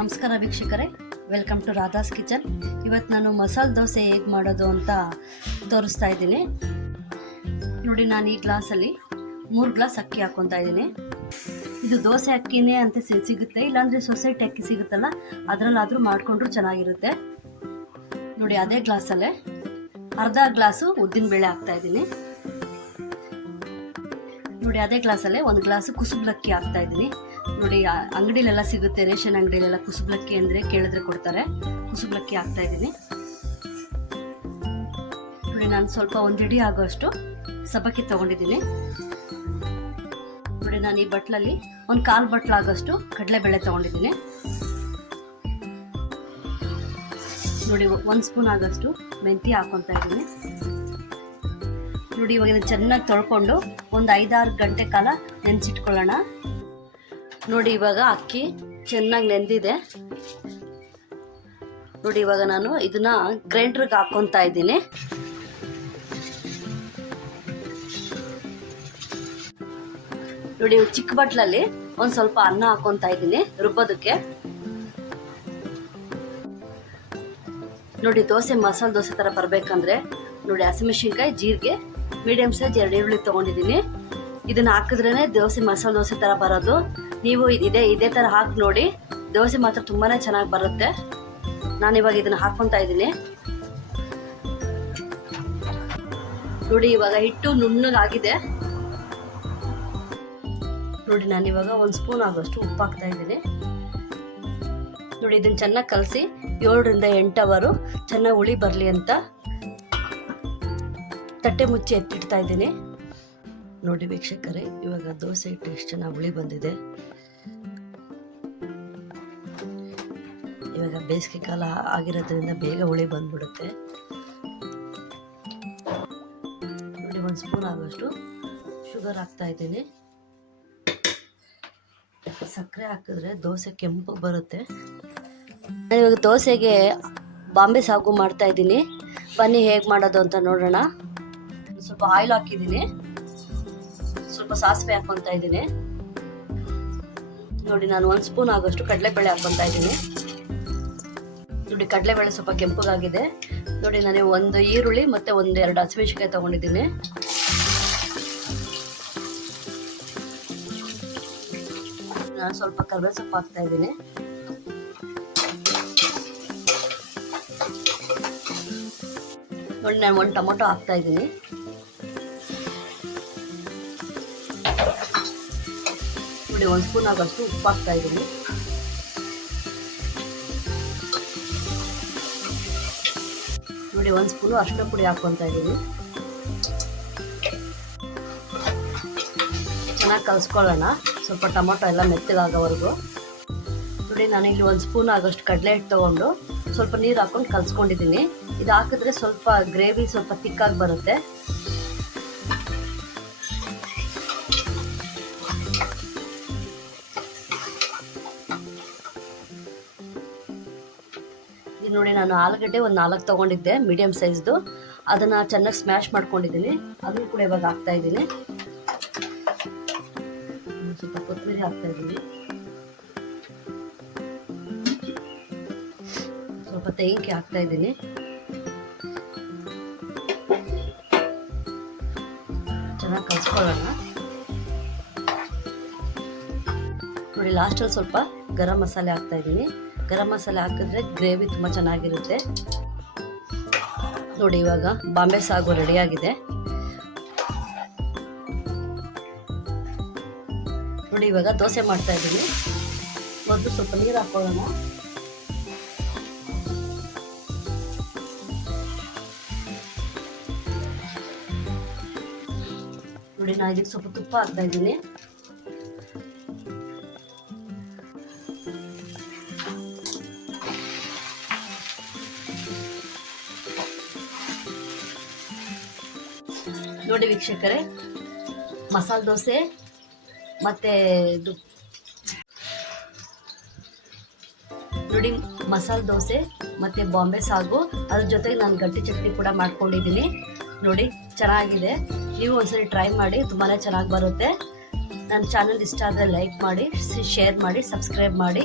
ನಮಸ್ಕಾರ ವೀಕ್ಷಕರೇ, welcome to Radha's kitchen. ಇವತ್ತು ನಾನು ಮಸಾಲೆ ದೋಸೆ ಹೇಗೆ ಮಾಡೋದು ಅಂತ ತೋರಿಸ್ತಾ ಇದ್ದೀನಿ. ನೋಡಿ, ನಾನು ಈ ಗ್ಲಾಸಲ್ಲಿ 3 ಗ್ಲಾಸ್ ಅಕ್ಕಿ ಹಾಕ್ಕೊತಾ ಇದ್ದೀನಿ. ಇದು ದೋಸೆ ಅಕ್ಕಿನೇ ಅಂತ ಸಿಗುತ್ತೆ, ಇಲ್ಲಾಂದರೆ ಸೊಸೈಟಿ ಅಕ್ಕಿ ಸಿಗುತ್ತಲ್ಲ ಅದರಲ್ಲಾದರೂ ಮಾಡಿಕೊಂಡ್ರೂ ಚೆನ್ನಾಗಿರುತ್ತೆ. ನೋಡಿ, ಅದೇ ಗ್ಲಾಸಲ್ಲೇ ಅರ್ಧ ಗ್ಲಾಸು ಉದ್ದಿನಬೇಳೆ ಹಾಕ್ತಾಯಿದ್ದೀನಿ. ನೋಡಿ, ಅದೇ ಗ್ಲಾಸಲ್ಲೇ 1 ಗ್ಲಾಸು ಕುಸುಬ್ಲಕ್ಕಿ ಹಾಕ್ತಾಯಿದ್ದೀನಿ. ನೋಡಿ, ಅಂಗಡಿಲೆಲ್ಲ ಸಿಗುತ್ತೆ, ರೇಷನ್ ಅಂಗಡಿಲೆಲ್ಲ ಕುಸುಬ್ಲಕ್ಕಿ ಅಂದರೆ ಕೇಳಿದ್ರೆ ಕೊಡ್ತಾರೆ. ಕುಸುಬ್ಲಕ್ಕಿ ಹಾಕ್ತಾಯಿದ್ದೀನಿ. ನೋಡಿ, ನಾನು ಸ್ವಲ್ಪ 1 ಹಿಡಿ ಆಗೋಷ್ಟು ಸಬ್ಬಕ್ಕಿ ತೊಗೊಂಡಿದ್ದೀನಿ. ನೋಡಿ, ನಾನು ಈ ಬಟ್ಲಲ್ಲಿ 1/4 ಬಟ್ಲಾಗೋಷ್ಟು ಕಡಲೆಬೇಳೆ ತೊಗೊಂಡಿದ್ದೀನಿ. ನೋಡಿ, 1 ಸ್ಪೂನ್ ಆಗೋಷ್ಟು ಮೆಂತ್ಯ ಹಾಕ್ಕೊತಾ ಇದ್ದೀನಿ. ನೋಡಿ, ಇವಾಗ ಇದನ್ನು ಚೆನ್ನಾಗಿ ತೊಳ್ಕೊಂಡು ಒಂದು 5-6 ಗಂಟೆ ಕಾಲ ನೆನೆಸಿಟ್ಕೊಳ್ಳೋಣ. ನೋಡಿ, ಇವಾಗ ಅಕ್ಕಿ ಚೆನ್ನಾಗಿ ನೆಂದಿದೆ. ನೋಡಿ, ಇವಾಗ ನಾನು ಇದನ್ನ ಗ್ರೈಂಡ್ರಿಗೆ ಹಾಕ್ಕೊತಾ ಇದ್ದೀನಿ. ನೋಡಿ, ಚಿಕ್ಕ ಬಟ್ಲಲ್ಲಿ ಒಂದು ಸ್ವಲ್ಪ ಅನ್ನ ಹಾಕ್ಕೊತಾ ಇದ್ದೀನಿ ರುಬ್ಬೋದಕ್ಕೆ. ನೋಡಿ, ದೋಸೆ ಮಸಾಲೆ ದೋಸೆ ಥರ ಬರಬೇಕಂದ್ರೆ ನೋಡಿ, ಹಸಿಮೆಣಸಿನ್ಕಾಯಿ, ಜೀರಿಗೆ, ಮೀಡಿಯಮ್ ಸೈಜ್ 2 ಈರುಳ್ಳಿ ತೊಗೊಂಡಿದ್ದೀನಿ. ಇದನ್ನು ಹಾಕಿದ್ರೇ ದೋಸೆ ಮಸಾಲೆ ದೋಸೆ ಥರ ಬರೋದು. ನೀವು ಇದೇ ಥರ ಹಾಕಿ ನೋಡಿ, ದೋಸೆ ಮಾತ್ರ ತುಂಬಾ ಚೆನ್ನಾಗಿ ಬರುತ್ತೆ. ನಾನಿವಾಗ ಇದನ್ನು ಹಾಕ್ಕೊತಾ ಇದ್ದೀನಿ. ನೋಡಿ, ಇವಾಗ ಹಿಟ್ಟು ನುಣ್ಣಗಾಗಿದೆ. ನೋಡಿ, ನಾನಿವಾಗ 1 ಸ್ಪೂನ್ ಆಗೋಷ್ಟು ಉಪ್ಪು ಹಾಕ್ತಾ ಇದ್ದೀನಿ. ನೋಡಿ, ಇದನ್ನು ಚೆನ್ನಾಗಿ ಕಲಸಿ 7ರಿಂದ 8 ಅವರು ಚೆನ್ನಾಗಿ ಹುಳಿ ಬರಲಿ ಅಂತ ತಟ್ಟೆ ಮುಚ್ಚಿ ಎತ್ತಿಡ್ತಾ ಇದ್ದೀನಿ. ನೋಡಿ ವೀಕ್ಷಕರೇ, ಇವಾಗ ದೋಸೆ ಹಿಟ್ಟು ಎಷ್ಟು ಚೆನ್ನಾಗಿ ಹುಳಿ ಬಂದಿದೆ. ಇವಾಗ ಬೇಸಿಗೆ ಕಾಲ ಆಗಿರೋದ್ರಿಂದ ಬೇಗ ಹುಳಿ ಬಂದ್ಬಿಡುತ್ತೆ. ನೋಡಿ, 1 ಸ್ಪೂನ್ ಆಗೋಷ್ಟು ಶುಗರ್ ಹಾಕ್ತಾ ಇದ್ದೀನಿ. ಸಕ್ಕರೆ ಹಾಕಿದ್ರೆ ದೋಸೆ ಕೆಂಪು ಬರುತ್ತೆ. ನಾನು ಇವಾಗ ದೋಸೆಗೆ ಬಾಂಬೆ ಸಾಗು ಮಾಡ್ತಾ ಇದ್ದೀನಿ. ಬನ್ನಿ ಹೇಗೆ ಮಾಡೋದು ಅಂತ ನೋಡೋಣ. ಸ್ವಲ್ಪ ಆಯಿಲ್ ಹಾಕಿದ್ದೀನಿ, ಸ್ವಲ್ಪ ಸಾಸಿವೆ ಹಾಕ್ಕೊತಾ ಇದ್ದೀನಿ. ನೋಡಿ, ನಾನು 1 ಸ್ಪೂನ್ ಆಗೋಷ್ಟು ಕಡಲೆಬೇಳೆ ಹಾಕ್ಕೊತಾ ಇದ್ದೀನಿ. ನೋಡಿ, ಕಡಲೆಬೇಳೆ ಸ್ವಲ್ಪ ಕೆಂಪಗಾಗಿದೆ. ನೋಡಿ, ನಾನು 1 ಈರುಳ್ಳಿ ಮತ್ತು 1-2 ಹಸಿಮೆಣಸಿನಕಾಯಿ ತೊಗೊಂಡಿದ್ದೀನಿ. ನಾನು ಸ್ವಲ್ಪ ಕರಿಬೇವು ಸೊಪ್ಪು ಹಾಕ್ತಾ ಇದ್ದೀನಿ. ನೋಡಿ, ನಾನು 1 ಟೊಮೊಟೊ ಹಾಕ್ತಾ ಇದ್ದೀನಿ. ನೋಡಿ, 1 ಸ್ಪೂನ್ ಆಗೋಷ್ಟು ಉಪ್ಪು ಹಾಕ್ತಾ ಇದ್ದೀನಿ. ನೋಡಿ, 1 ಸ್ಪೂನು ಅರಿಶಿನ ಪುಡಿ ಹಾಕ್ಕೊತಾ ಇದ್ದೀನಿ. ಚೆನ್ನಾಗಿ ಕಲಿಸ್ಕೊಳ್ಳೋಣ, ಸ್ವಲ್ಪ ಟೊಮೊಟೊ ಎಲ್ಲ ಮೆತ್ತಗಾಗೋವರೆಗೂ. ನೋಡಿ, ನಾನಿಲ್ಲಿ 1 ಸ್ಪೂನ್ ಆಗೋಷ್ಟು ಕಡಲೆ ಹಿಟ್ಟು ತೊಗೊಂಡು ಸ್ವಲ್ಪ ನೀರು ಹಾಕ್ಕೊಂಡು ಕಲಿಸ್ಕೊಂಡಿದ್ದೀನಿ. ಇದು ಹಾಕಿದ್ರೆ ಸ್ವಲ್ಪ ಗ್ರೇವಿ ಸ್ವಲ್ಪ ತಿಕ್ಕಾಗಿ ಬರುತ್ತೆ. ಇದು ನೋಡಿ, ನಾನು ಆಲೂಗಡ್ಡೆ 4 ತೊಗೊಂಡಿದ್ದೆ ಮೀಡಿಯಮ್ ಸೈಜ್ದು. ಅದನ್ನು ಚೆನ್ನಾಗಿ ಸ್ಮ್ಯಾಶ್ ಮಾಡ್ಕೊಂಡಿದ್ದೀನಿ. ಅದನ್ನು ಕೂಡ ಇವಾಗ ಹಾಕ್ತಾ ಇದ್ದೀನಿ. ಸ್ವಲ್ಪ ಕೊತ್ತಂಬರಿ ಹಾಕ್ತಾ ಇದ್ದೀನಿ. ಸ್ವಲ್ಪ ತೆಂಗಿನಕಾಯಿ ಹಾಕ್ತಾ ಇದ್ದೀನಿ. ಚೆನ್ನಾಗಿ ಕಲಿಸ್ಕೊಳ್ಳೋಣ. ನೋಡಿ, ಲಾಸ್ಟಲ್ಲಿ ಸ್ವಲ್ಪ ಗರಂ ಮಸಾಲೆ ಹಾಕ್ತಾ ಇದ್ದೀನಿ. ಗರಂ ಮಸಾಲೆ ಹಾಕಿದ್ರೆ ಗ್ರೇವಿ ತುಂಬ ಚೆನ್ನಾಗಿರುತ್ತೆ. ನೋಡಿ, ಇವಾಗ ಬಾಂಬೆ ಸಾಗು ರೆಡಿಯಾಗಿದೆ. ನೋಡಿ, ಇವಾಗ ದೋಸೆ ಮಾಡ್ತಾ ಇದ್ದೀನಿ. ಮೊದಲು ಸ್ವಲ್ಪ ನೀರು ಹಾಕೊಳ್ಳೋಣ. ನೋಡಿ, ನಾನು ಇದಕ್ಕೆ ಸ್ವಲ್ಪ ತುಪ್ಪ ಹಾಕ್ತಾ ಇದ್ದೀನಿ. ನೋಡಿ ವೀಕ್ಷಕರೇ, ಮಸಾಲೆ ದೋಸೆ ಮತ್ತು ನೋಡಿ ಮಸಾಲೆ ದೋಸೆ ಮತ್ತು ಬಾಂಬೆ ಸಾಗು, ಅದ್ರ ಜೊತೆಗೆ ನಾನು ಗಟ್ಟಿ ಚಟ್ನಿ ಕೂಡ ಮಾಡ್ಕೊಂಡಿದ್ದೀನಿ. ನೋಡಿ, ಚೆನ್ನಾಗಿದೆ. ನೀವು ಒಂದ್ಸರಿ ಟ್ರೈ ಮಾಡಿ, ತುಂಬಾ ಚೆನ್ನಾಗಿ ಬರುತ್ತೆ. ನನ್ನ ಚಾನಲ್ ಇಷ್ಟ ಆದರೆ ಲೈಕ್ ಮಾಡಿ, ಶೇರ್ ಮಾಡಿ, ಸಬ್ಸ್ಕ್ರೈಬ್ ಮಾಡಿ.